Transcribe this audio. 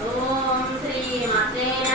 ओम श्री माते नम